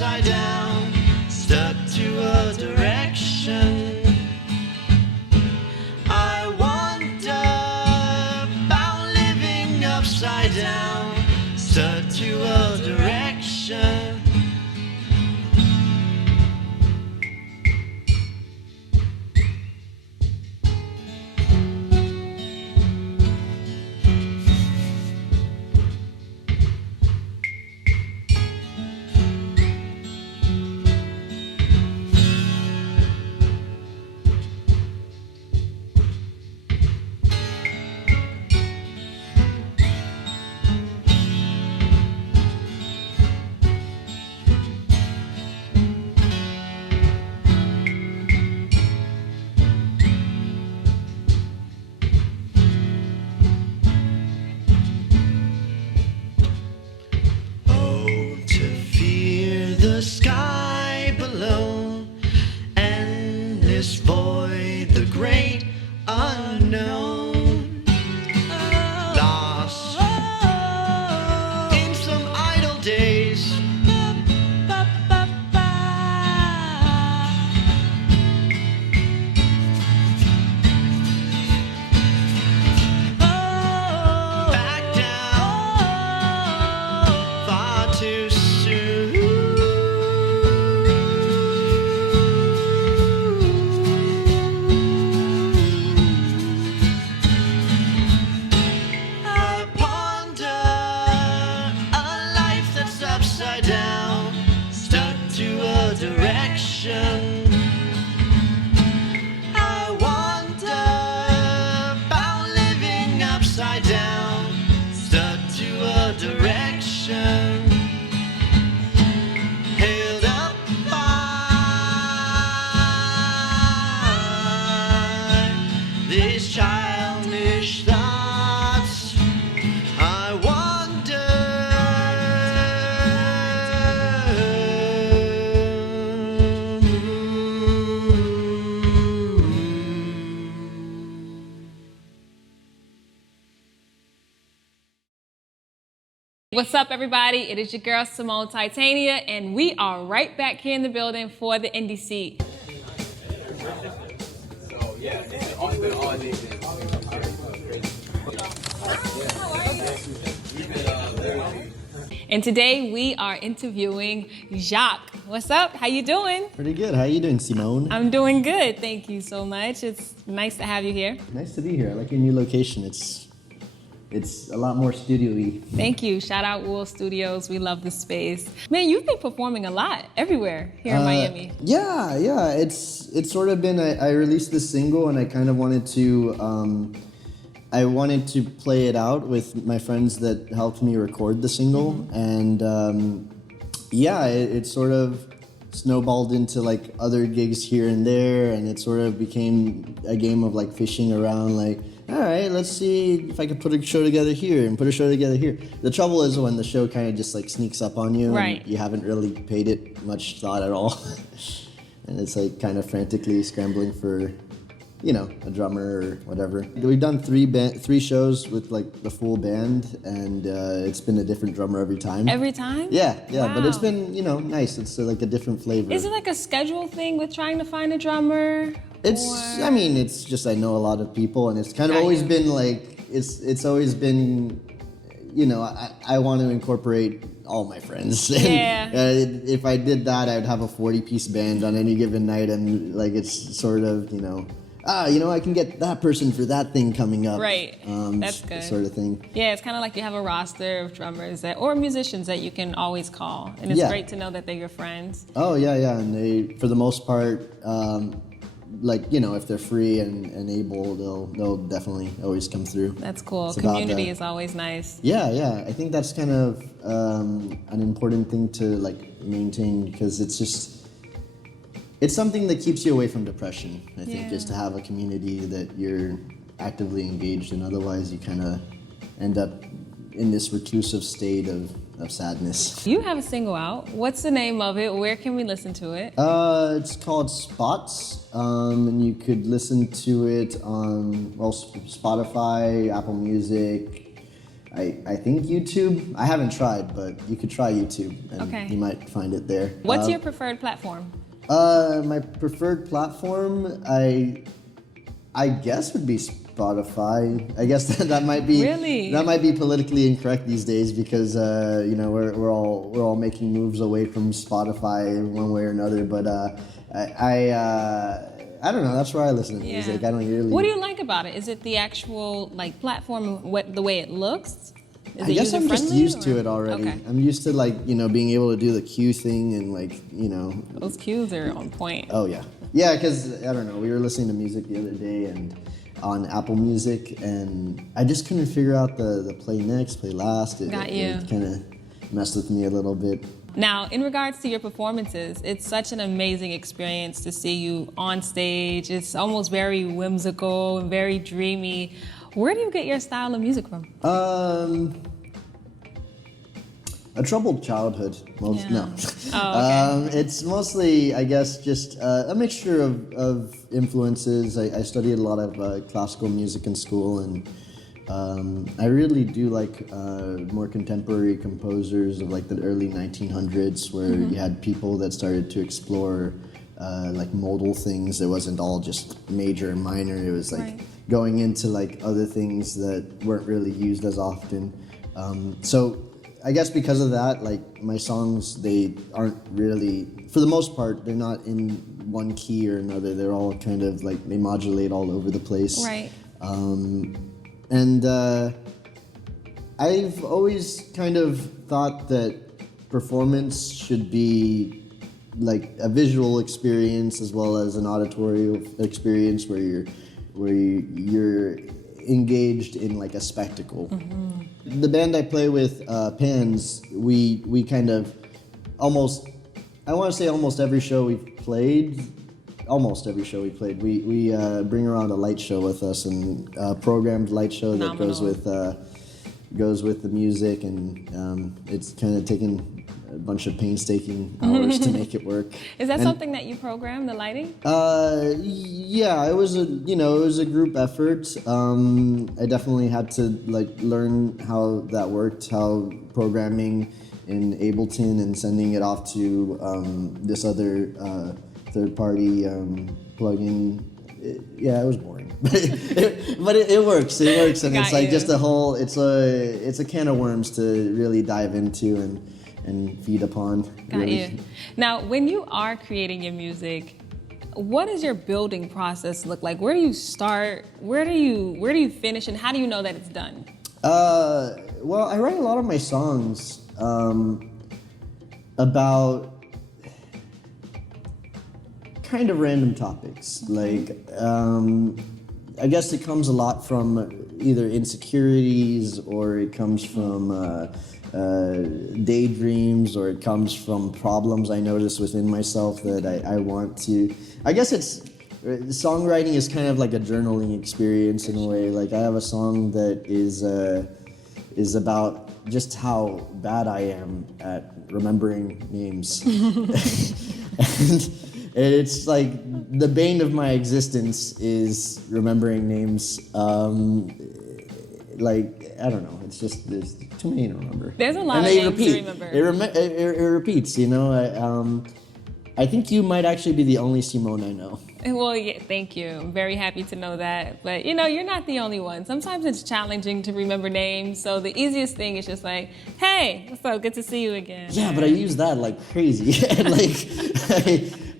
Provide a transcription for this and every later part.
upside down, stuck to a direction. I wonder about living upside down, stuck to a direction. What's up, everybody? It is your girl, Symone Titania, and we are right back here in the building for the Indie Seat. And today we are interviewing Jacques. What's up? How you doing? Pretty good. How you doing, Symone? I'm doing good. Thank you so much. It's nice to have you here. Nice to be here. I like your new location. It's a lot more studio-y. Thank you. Shout out WUUL Studios. We love the space. Man, you've been performing a lot everywhere here in Miami. Yeah. It's sort of been. I released this single, and I kind of wanted to. I wanted to play it out with my friends that helped me record the single, and it sort of snowballed into like other gigs here and there, and it sort of became a game of like fishing around, like, all right, let's see if I could put a show together here and put a show together here. The trouble is when the show kind of just like sneaks up on you, right, and you haven't really paid it much thought at all, and it's like kind of frantically scrambling for, you know, a drummer or whatever. We've done three shows with like the full band, and it's been a different drummer every time. Every time? Yeah, wow. But it's been, you know, nice. It's like a different flavor. Is it like a schedule thing with trying to find a drummer? I mean, it's just I know a lot of people, and it's kind of always been like, it's always been, you know, I want to incorporate all my friends. Yeah. And, if I did that, I would have a 40-piece band on any given night, and like it's sort of, you know, I can get that person for that thing coming up. Right. That's good. Sort of thing. Yeah, it's kind of like you have a roster of drummers or musicians that you can always call, and it's great to know that they're your friends. Oh yeah, and they, for the most part, like, you know, if they're free and able, they'll definitely always come through. That's cool. Community is always nice. Yeah. I think that's kind of an important thing to like maintain, because it's something that keeps you away from depression. I think is to have a community that you're actively engaged in. Otherwise, you kind of end up in this reclusive state of sadness. You have a single out. What's the name of it? Where can we listen to it? It's called Spots, and you could listen to it on Spotify, Apple Music, I think YouTube. I haven't tried, but you could try YouTube, and Okay. you might find it there. What's your preferred platform? My preferred platform, I guess would be Spotify. I guess that might be Really? that might be politically incorrect these days because you know we're all making moves away from Spotify one way or another. But I don't know. That's where I listen to music. I don't really. What do you like about it? Is it the actual like platform, the way it looks? Is I it guess I'm just user-friendly, used to or- it already. Okay. I'm used to like being able to do the cue thing and like Those cues are on point. Oh yeah, yeah. Because I don't know. We were listening to music the other day and on Apple Music, and I just couldn't figure out the play next, play last. It kind of messed with me a little bit. Now, in regards to your performances, it's such an amazing experience to see you on stage. It's almost very whimsical and very dreamy. Where do you get your style of music from? A troubled childhood. No. Oh, okay. It's mostly, I guess, just a mixture of influences. I studied a lot of classical music in school, and I really do like more contemporary composers of like the early 1900s, where you had people that started to explore like modal things. It wasn't all just major and minor. It was like going into like other things that weren't really used as often. So I guess because of that, like my songs, they aren't really, for the most part, they're not in one key or another. They're all kind of like, they modulate all over the place. Right. And I've always kind of thought that performance should be like a visual experience as well as an auditory experience where you're engaged in like a spectacle. The band I play with, Pans, we kind of almost, I want to say almost every show we've played, we bring around a light show with us, and a programmed light show that goes with the music, and it's kind of taken a bunch of painstaking hours to make it work. Is that something that you program, the lighting? Yeah, it was a group effort. I definitely had to like learn how that worked, how programming in Ableton and sending it off to this other third-party plugin. It was boring, but it works. It works, and it's like just a whole. It's a can of worms to really dive into and feed upon. Got you. Now, when you are creating your music, what does your building process look like? Where do you start? Where do you finish? And how do you know that it's done? Well, I write a lot of my songs about kind of random topics. Like, I guess it comes a lot from either insecurities, or it comes from daydreams, or it comes from problems I notice within myself that I want to. I guess songwriting is kind of like a journaling experience in a way. Like I have a song that is about just how bad I am at remembering names. And it's like the bane of my existence is remembering names. Like, I don't know. It's just there's too many to remember. There's a lot of names to remember. It repeats. I think you might actually be the only Symone I know. Well, yeah, thank you. I'm very happy to know that. But you're not the only one. Sometimes it's challenging to remember names. So the easiest thing is just like, hey, what's up? Good to see you again. Yeah, but I use that like crazy. Like,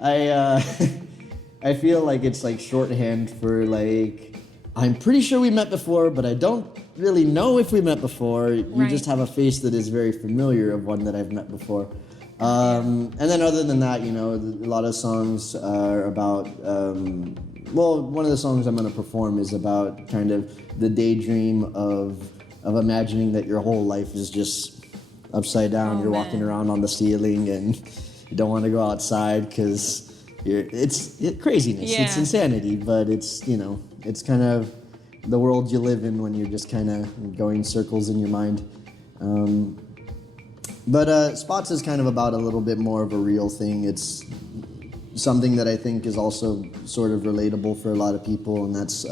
I feel like it's like shorthand for like, I'm pretty sure we met before, but I don't really know if we met before. You just have a face that is very familiar of one that I've met before. And then other than that, a lot of songs are about, one of the songs I'm going to perform is about kind of the daydream of imagining that your whole life is just upside down. You're walking around on the ceiling and you don't want to go outside because it's craziness. Yeah. It's insanity, but it's kind of the world you live in when you're just kind of going circles in your mind. But Spots is kind of about a little bit more of a real thing. It's something that I think is also sort of relatable for a lot of people, and that's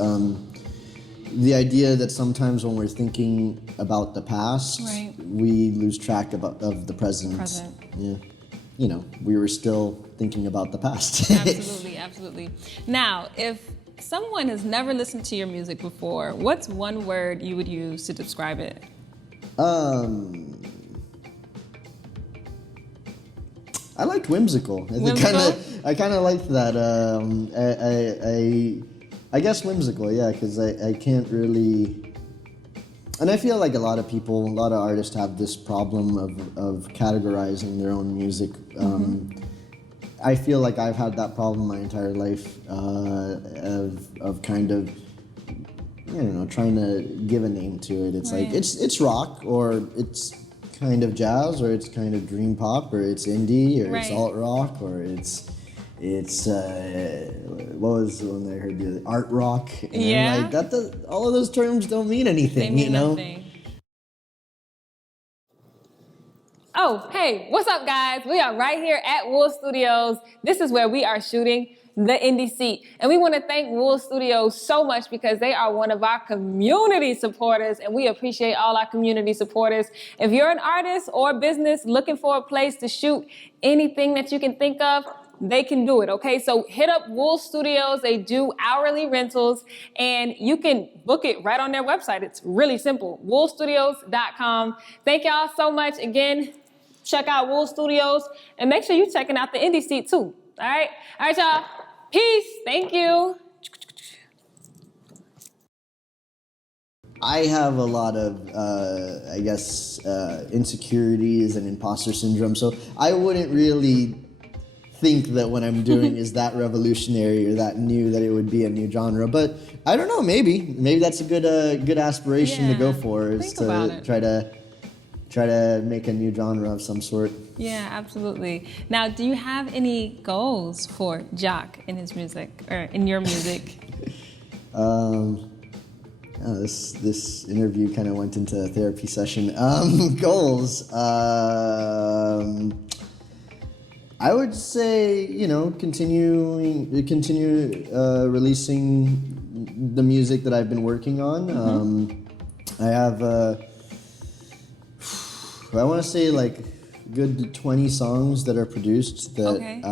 the idea that sometimes when we're thinking about the past, Right. we lose track of the present. Yeah. You know, we were still thinking about the past. Absolutely, absolutely. Now, if someone has never listened to your music before, what's one word you would use to describe it? I liked whimsical. Whimsical? I kind of liked that. I guess whimsical, yeah, because I can't really. And I feel like a lot of artists have this problem of categorizing their own music. I feel like I've had that problem my entire life of kind of, I don't know, trying to give a name to it. It's Right. like it's rock, or it's kind of jazz, or it's kind of dream pop, or it's indie, or it's Right. alt rock, or it's what was the one that I heard the other, art rock. And I'm Yeah. like, all of those terms don't mean anything, They mean you know? nothing. Oh, hey, what's up, guys? We are right here at WUUL Studios. This is where we are shooting the Indie Seat. And we want to thank WUUL Studios so much because they are one of our community supporters, and we appreciate all our community supporters. If you're an artist or business looking for a place to shoot anything that you can think of, they can do it, okay? So hit up WUUL Studios. They do hourly rentals, and you can book it right on their website. It's really simple, WUULstudios.com. Thank y'all so much. Again, check out WUUL Studios, and make sure you're checking out the Indie Seat too, all right? All right, y'all. Peace. Thank you. I have a lot of, I guess, insecurities and imposter syndrome, so I wouldn't really think that what I'm doing is that revolutionary or that new, that it would be a new genre. But I don't know, maybe that's a good aspiration to go for, is Think about to it. try to make a new genre of some sort. Yeah, absolutely. Now, do you have any goals for Jacques in his music, or in your music? This interview kind of went into a therapy session. Goals. I would say, you know, continue releasing the music that I've been working on. I have, I want to say like good 20 songs that are produced that Okay.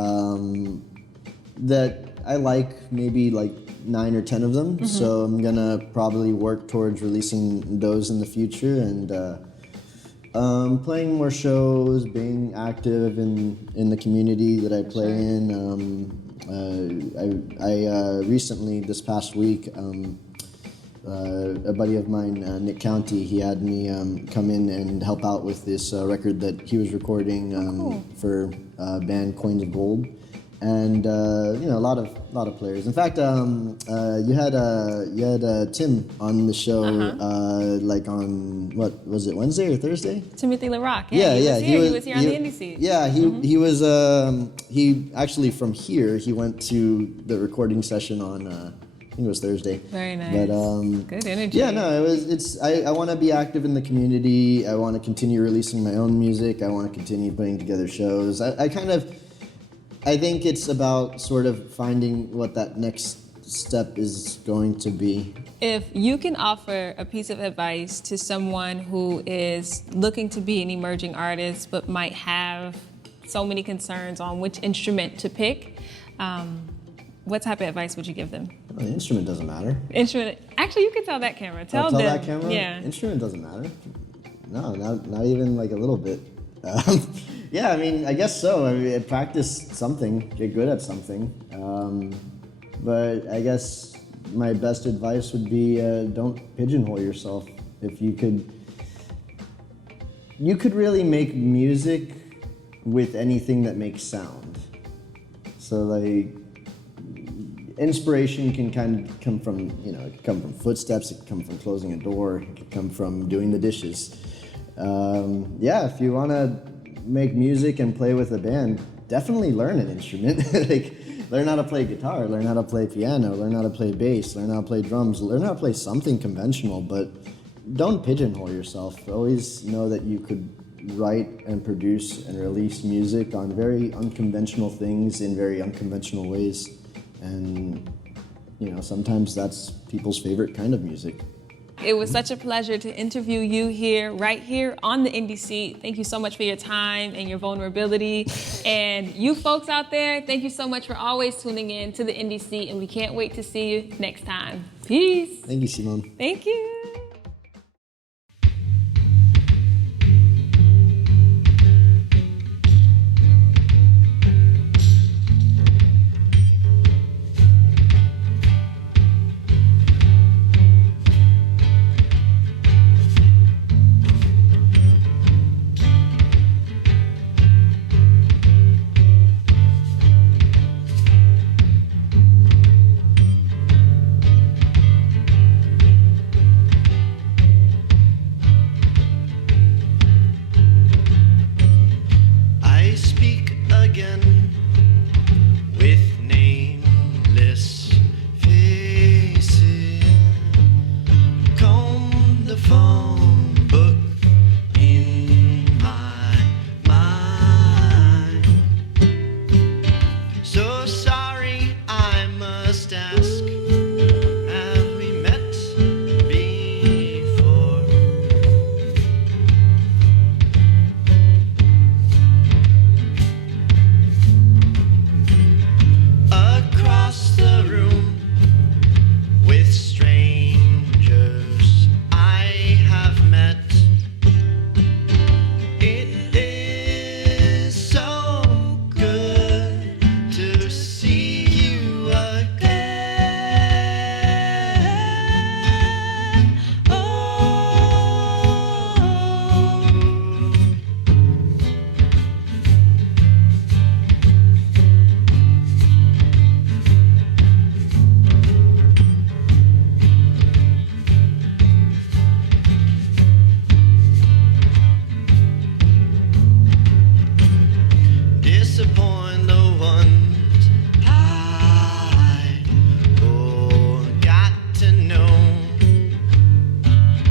that I like, maybe like 9 or 10 of them. So I'm gonna probably work towards releasing those in the future, and playing more shows, being active in the community that I play in. I recently, this past week, a buddy of mine, Nick County, he had me come in and help out with this record that he was recording for band Coins of Gold. And you know, a lot of players. In fact, you had Tim on the show, like on, what was it, Wednesday or Thursday? Timothy LaRock. He was here on the Indie Seat. Yeah, he was. He actually, from here, he went to the recording session on. I think it was Thursday. Very nice. But good energy. yeah, no, I want to be active in the community. I want to continue releasing my own music. I want to continue putting together shows. I think it's about sort of finding what that next step is going to be. If you can offer a piece of advice to someone who is looking to be an emerging artist but might have so many concerns on which instrument to pick, what type of advice would you give them? The instrument doesn't matter. Instrument. Actually, you can tell that camera. Tell Tell them. that camera? Yeah. Instrument doesn't matter. No, not even like a little bit. Yeah, I mean, I guess so. I mean, practice something, get good at something. But I guess my best advice would be don't pigeonhole yourself. If you could really make music with anything that makes sound. So like, inspiration can kind of come from, you know, it can come from footsteps, it can come from closing a door, it can come from doing the dishes. Yeah, if you want to make music and play with a band, definitely learn an instrument. Like, learn how to play guitar, learn how to play piano, learn how to play bass, learn how to play drums, learn how to play something conventional, but don't pigeonhole yourself. Always know that you could write and produce and release music on very unconventional things in very unconventional ways. And, you know, sometimes that's people's favorite kind of music. It was such a pleasure to interview you right here on the Indie Seat. Thank you so much for your time and your vulnerability. And you folks out there, thank you so much for always tuning in to the Indie Seat, and we can't wait to see you next time. Peace. Thank you, Symone. Thank you. I speak again with nameless faces. Comb the phone book in my mind. So sorry, I must ask. Have we met before? Across the room with strangers I have met. It is so good to see you again. Oh. Disappoint the ones I got to know.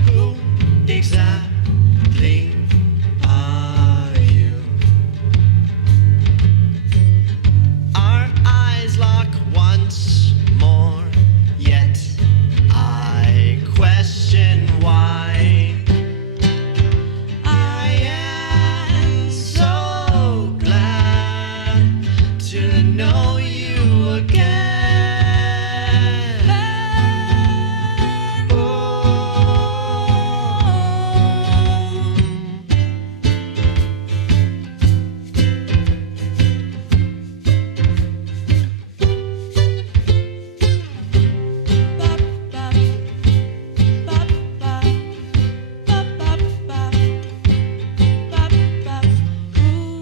Who exactly are you? Our eyes lock once more, yet I question why. I am so glad to know you again.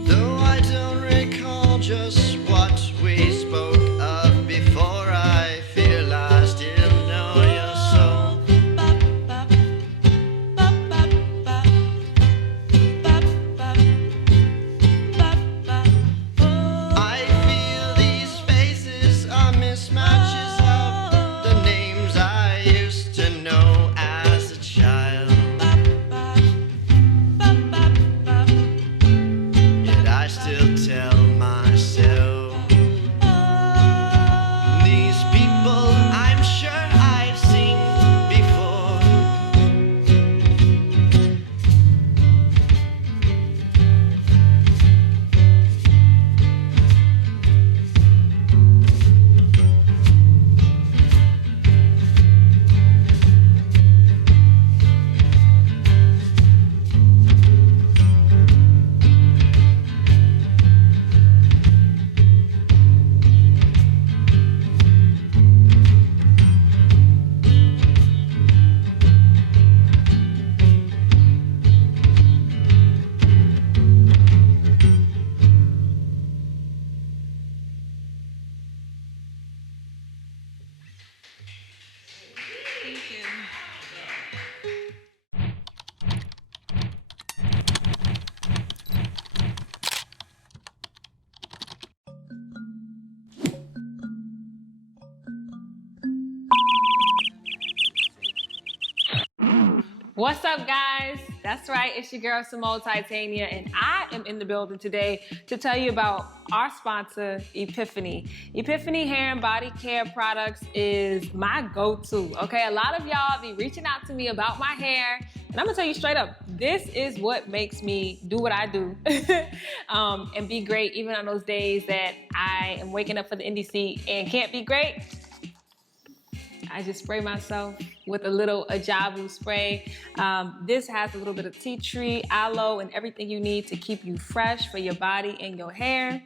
Though I don't recall just what we spoke of before, I feel I still know your soul. I feel these faces are mismatches of the names I used to know as a child. Yet I still tell myself, these people I'm sure I've seen before. What's up, guys? That's right, it's your girl Symone Titania, and I am in the building today to tell you about our sponsor, Epiphanii. Epiphanii hair and body care products is my go-to, okay? A lot of y'all be reaching out to me about my hair, and I'm gonna tell you straight up, this is what makes me do what I do and be great even on those days that I am waking up for the indie seat and can't be great. I just spray myself with a little Ajabu spray. This has a little bit of tea tree, aloe, and everything you need to keep you fresh for your body and your hair.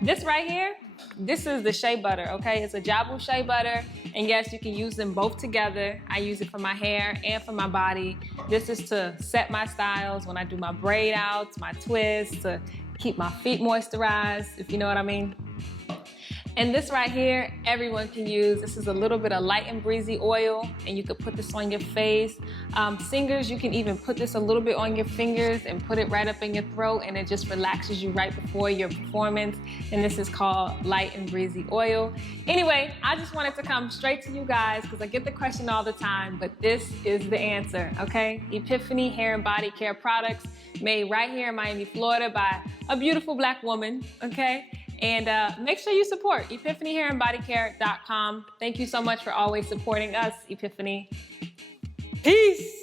This right here, this is the shea butter, okay? It's Ajabu shea butter, and yes, you can use them both together. I use it for my hair and for my body. This is to set my styles when I do my braid outs, my twists, to keep my feet moisturized, if you know what I mean. And this right here, everyone can use. This is a little bit of light and breezy oil, and you could put this on your face. Singers, you can even put this a little bit on your fingers and put it right up in your throat, and it just relaxes you right before your performance. And this is called light and breezy oil. Anyway, I just wanted to come straight to you guys because I get the question all the time, but this is the answer, okay? Epiphanii hair and body care products made right here in Miami, Florida by a beautiful Black woman, okay? And make sure you support EpiphaniiHairandBodyCare.com. Thank you so much for always supporting us, Epiphanii. Peace.